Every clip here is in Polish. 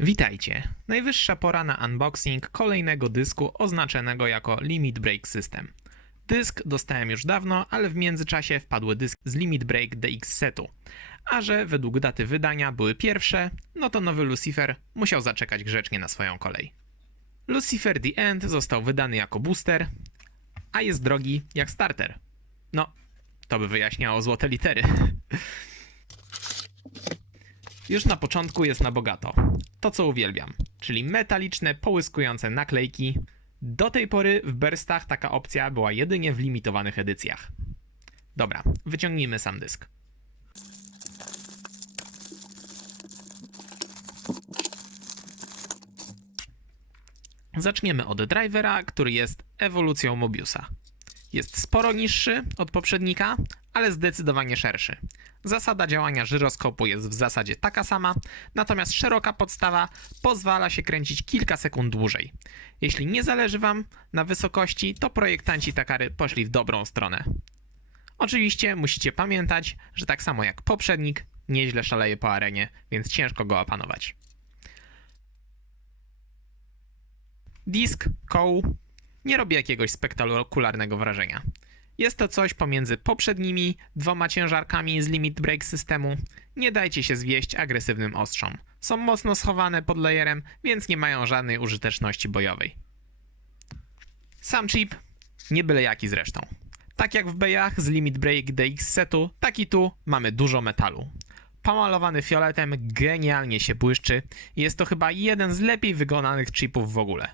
Witajcie. Najwyższa pora na unboxing kolejnego dysku oznaczonego jako Limit Break System. Dysk dostałem już dawno, ale w międzyczasie wpadły dysk z Limit Break DX setu. A że według daty wydania były pierwsze, no to nowy Lucifer musiał zaczekać grzecznie na swoją kolej. Lucifer The End został wydany jako booster, a jest drogi jak starter. No, to by wyjaśniało złote litery. Już na początku jest na bogato. To co uwielbiam, czyli metaliczne, połyskujące naklejki. Do tej pory w burstach taka opcja była jedynie w limitowanych edycjach. Dobra, wyciągnijmy sam dysk. Zaczniemy od drivera, który jest ewolucją Mobiusa. Jest sporo niższy od poprzednika, ale zdecydowanie szerszy. Zasada działania żyroskopu jest w zasadzie taka sama, natomiast szeroka podstawa pozwala się kręcić kilka sekund dłużej. Jeśli nie zależy Wam na wysokości, to projektanci Takary poszli w dobrą stronę. Oczywiście musicie pamiętać, że tak samo jak poprzednik, nieźle szaleje po arenie, więc ciężko go opanować. Disk, koł nie robi jakiegoś spektakularnego wrażenia. Jest to coś pomiędzy poprzednimi dwoma ciężarkami z limit break systemu. Nie dajcie się zwieść agresywnym ostrzom. Są mocno schowane pod layerem, więc nie mają żadnej użyteczności bojowej. Sam chip, nie byle jaki zresztą. Tak jak w bejach z limit break DX setu, tak i tu mamy dużo metalu. Pomalowany fioletem genialnie się błyszczy jest to chyba jeden z lepiej wykonanych chipów w ogóle.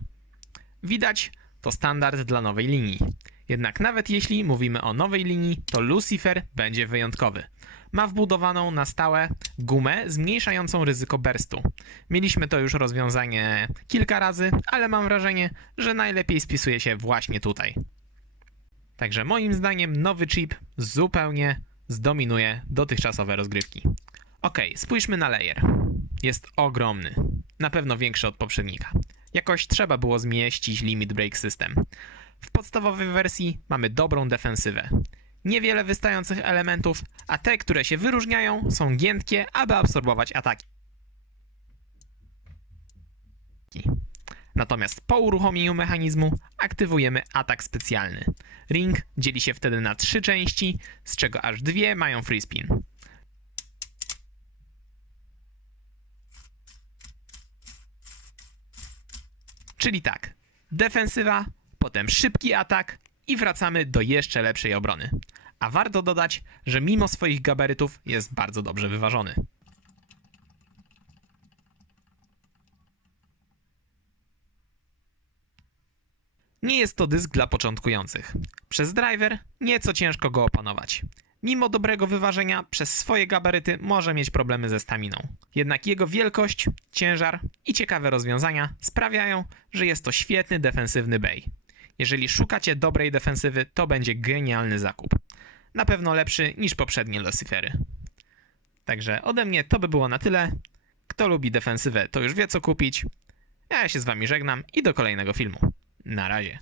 Widać, to standard dla nowej linii. Jednak nawet jeśli mówimy o nowej linii, to Lucifer będzie wyjątkowy. Ma wbudowaną na stałe gumę zmniejszającą ryzyko burstu. Mieliśmy to już rozwiązanie kilka razy, ale mam wrażenie, że najlepiej spisuje się właśnie tutaj. Także moim zdaniem nowy chip zupełnie zdominuje dotychczasowe rozgrywki. Ok, spójrzmy na layer. Jest ogromny. Na pewno większy od poprzednika. Jakoś trzeba było zmieścić limit break system. W podstawowej wersji mamy dobrą defensywę. Niewiele wystających elementów, a te, które się wyróżniają, są giętkie, aby absorbować ataki. Natomiast po uruchomieniu mechanizmu aktywujemy atak specjalny. Ring dzieli się wtedy na trzy części, z czego aż dwie mają free spin. Czyli tak, defensywa, potem szybki atak i wracamy do jeszcze lepszej obrony. A warto dodać, że mimo swoich gabarytów jest bardzo dobrze wyważony. Nie jest to dysk dla początkujących. Przez driver nieco ciężko go opanować. Mimo dobrego wyważenia, przez swoje gabaryty może mieć problemy ze staminą. Jednak jego wielkość, ciężar i ciekawe rozwiązania sprawiają, że jest to świetny defensywny bay. Jeżeli szukacie dobrej defensywy, to będzie genialny zakup. Na pewno lepszy niż poprzednie Lucifery. Także ode mnie to by było na tyle. Kto lubi defensywę, to już wie co kupić. Ja się z wami żegnam i do kolejnego filmu. Na razie.